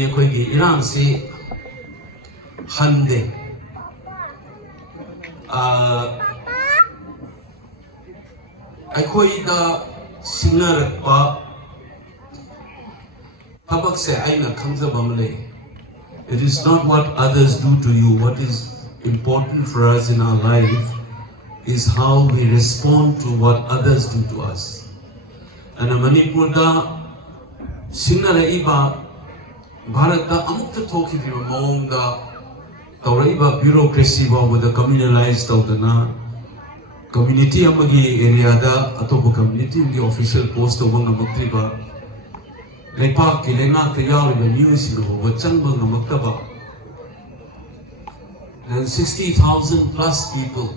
Mani Akoigi Iran si Hande. Akoi da singer pa Pabak se aina khamza bamle. It is not what others do to you. What is important for us in our life is how we respond to what others do to us. And Manipur da singer iba Bharat da amukta thoki bi maung da tawraiba bureaucracy ba with the communalized tawdana community amagi area da atoba community the official post of ngamakti ba lepak ki lenga ka yaw the news go wachang ba ngamakta ba. And 60,000 plus people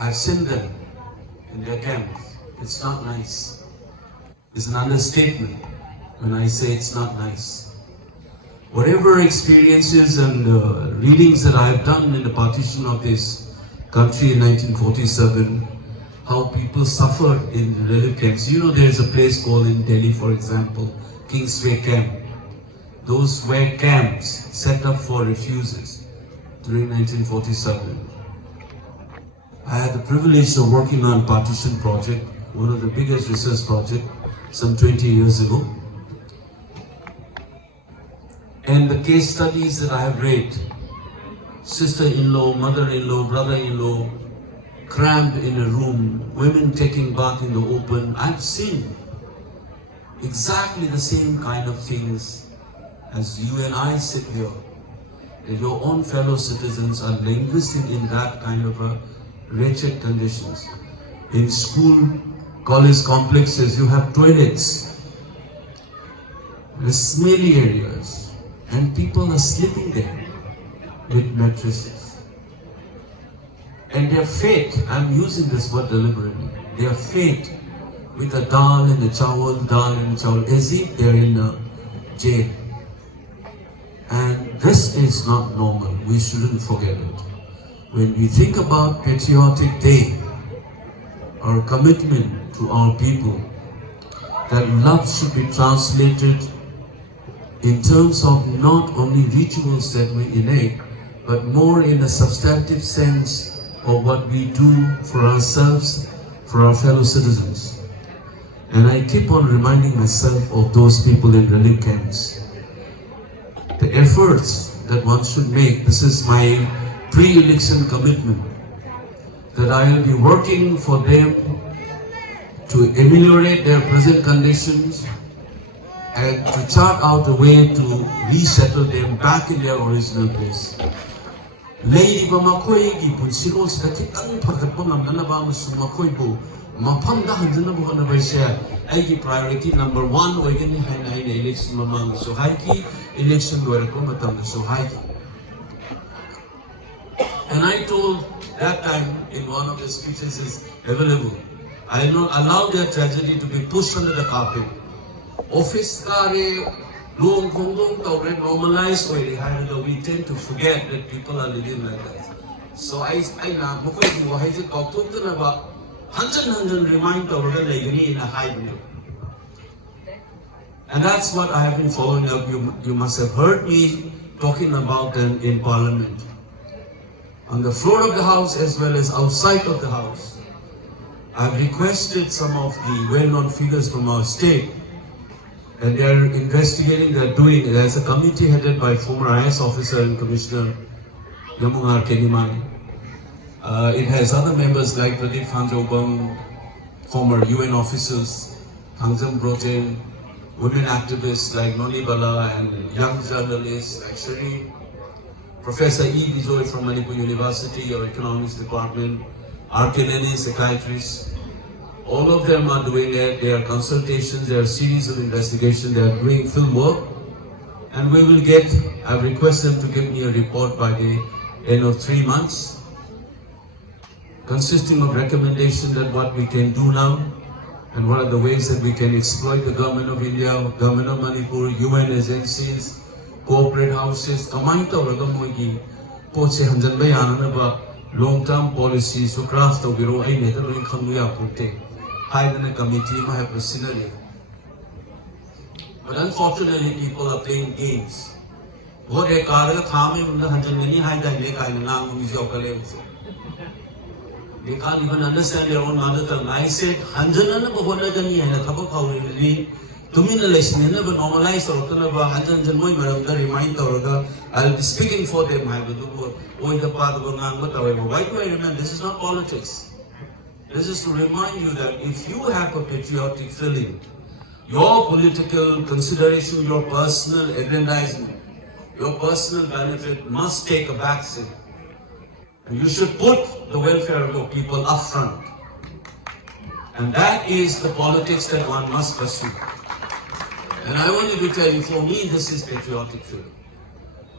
I've seen them in their camps. It's not nice. It's an understatement when I say it's not nice. Whatever experiences and readings that I have done in the partition of this country in 1947, how people suffered in relief camps. You know, there's a place called in Delhi, for example, Kingsway Camp. Those were camps set up for refugees during 1947. I had the privilege of working on partition project, one of the biggest research projects, some 20 years ago. And the case studies that I have read, sister-in-law, mother-in-law, brother-in-law, cramped in a room, women taking bath in the open, I've seen exactly the same kind of things as you and I sit here. That your own fellow citizens are languishing in that kind of a wretched conditions. In school, college complexes, you have toilets, the smelly areas, and people are sleeping there with mattresses. And their fate, I'm using this word deliberately, their fate with a dal and a chawal, as if they're in a jail. And this is not normal. We shouldn't forget it. When we think about Patriotic Day, our commitment to our people, that love should be translated in terms of not only rituals that we enact, but more in a substantive sense of what we do for ourselves, for our fellow citizens. And I keep on reminding myself of those people in relief camps. The efforts that one should make, this is my pre-election commitment, that I will be working for them to ameliorate their present conditions and to chart out a way to resettle them back in their original place. Lady Bamakoigi Punsikos that Mapamda Hanjanabu on the share. Agi priority number one, or again, election among Sohaiki, election where Komatam the Sohaiki. And I told that time in one of the speeches is available. I will not allow their tragedy to be pushed under the carpet. Office kare long normalized way, we tend to forget that people are living like that. So I now talk to about hundred remind over the in a high view. And that's what I have been following up. You must have heard me talking about them in Parliament. On the floor of the House as well as outside of the House. I've requested some of the well-known figures from our state, and they are investigating, they're doing it. There's a committee headed by former IS officer and Commissioner Yamungar Kenimani. It has other members like Pradeep Hanjobam, former UN officers, Hangzam Broten, women activists like Noni Bala, and young journalists like Shri, Professor E. Bijoy from Manipur University, your economics department, Arkeneni, psychiatrists. All of them are doing it. There are consultations, there are series of investigations, they are doing film work. And we will get, I've requested them to give me a report by the end of 3 months, consisting of recommendations that what we can do now, and what are the ways that we can exploit the government of India, government of Manipur, UN agencies, corporate houses, Kamaita Ragamogi, Poche Hanjanbay Ananaba, long-term policies, so craft of Biro, I never will come to Yapute, hide in a committee, I have a scenario. But unfortunately, people are playing games. What a car, the Thami, the Hanjani, High they can't even understand their own mother tongue. I said, Hanjana Bohonagani and a cup of power to me, the lesson never normalized or Hanjan Moy, remind or I'll be speaking for them. I will do the path of Nanga. Why do I remember? This is not politics. This is to remind you that if you have a patriotic feeling, your political consideration, your personal aggrandizement, your personal benefit must take a backseat. You should put the welfare of your people up front. And that is the politics that one must pursue. And I wanted to tell you, for me, this is patriotic feeling.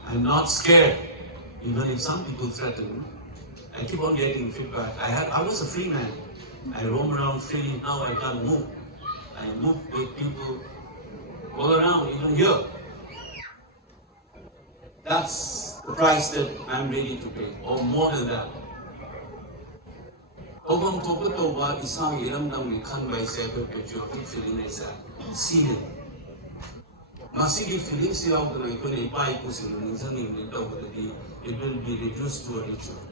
I'm not scared, even if some people threaten me. I keep on getting feedback. I was a free man. I roam around freely. Now I can't move. I move with people all around, even here. That's the price that I'm ready to pay, or more than that. Ogam Toba isang iramdam ni kan by separate patriotic feeling is a ceiling. Masigi feeling siya ako na ito na ipai ko sila minsan yung nito it will be reduced to a ritual.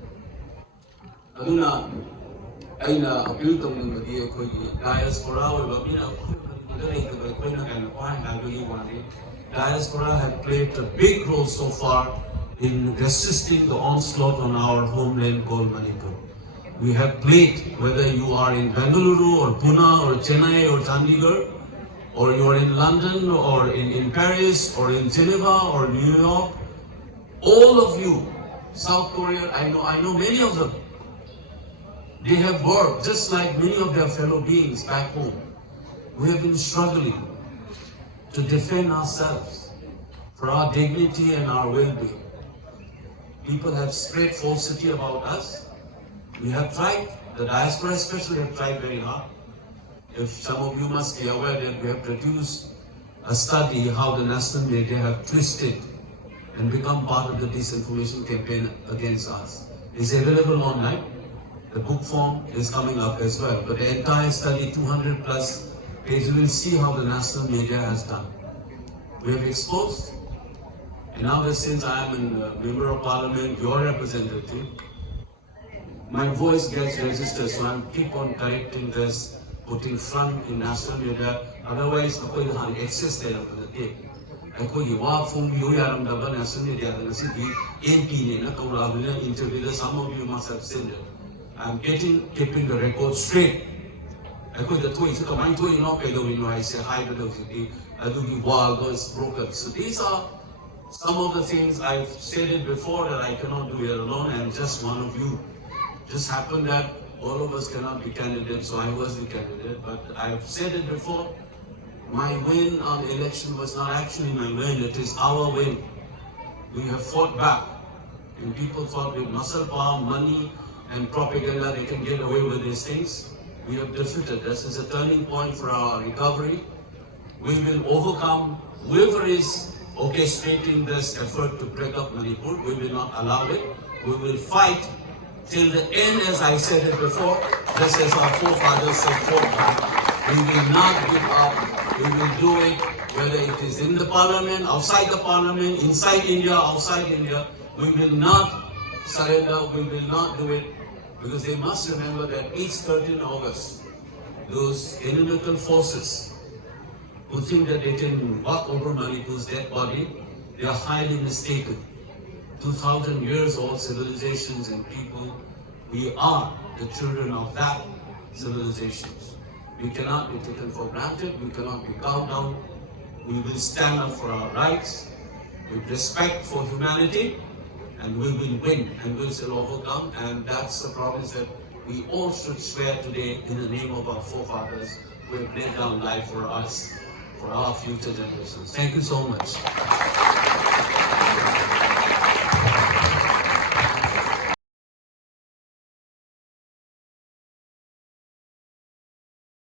Aduna ay na appeal tong ng badiya ko diaspora or babina diaspora had played a big role so far in resisting the onslaught on our homeland called Manipur. We have played, whether you are in Bangalore or Pune or Chennai or Chandigarh, or you are in London or in Paris or in Geneva or New York, all of you, South Korea, I know many of them. They have worked just like many of their fellow beings back home. We have been struggling to defend ourselves for our dignity and our well-being. People have spread falsity about us. We have tried, the diaspora especially have tried very hard. If some of you must be aware that we have produced a study how the national media have twisted and become part of the disinformation campaign against us. It's available online. The book form is coming up as well. But the entire study, 200 plus pages, you will see how the national media has done. We have exposed. And now that since I am a member of parliament, your representative, my voice gets registered, so I keep on correcting this, putting front in national media. Otherwise, I can't access there for the day. I call you from you are national media, and MP interview. Some of you must have seen it. I'm keeping the record straight. I call the toys, my toy not pay the I say hi to the I do the wall is broken. So these are some of the things I've said it before that I cannot do it alone. I'm just one of you. Just happened that all of us cannot be candidates, so I was the candidate. But I've said it before, my win on the election was not actually my win, it is our win. We have fought back, and people thought with muscle power, money, and propaganda they can get away with these things. We have defeated. This is a turning point for our recovery. We will overcome whoever is orchestrating this effort to break up Manipur. We will not allow it. We will fight till the end, as I said it before, just as our forefathers said fought. We will not give up. We will do it, whether it is in the parliament, outside the parliament, inside India, outside India. We will not surrender. We will not do it, because they must remember that each 13 August, those inimical forces who think that they can walk over Manipur's dead body, they are highly mistaken. 2,000 years old civilizations and people, we are the children of that civilizations. We cannot be taken for granted, we cannot be cowed down. We will stand up for our rights with respect for humanity, and we will win and we shall overcome. And that's the promise that we all should swear today in the name of our forefathers who have laid down life for us, for our future generations. Thank you so much.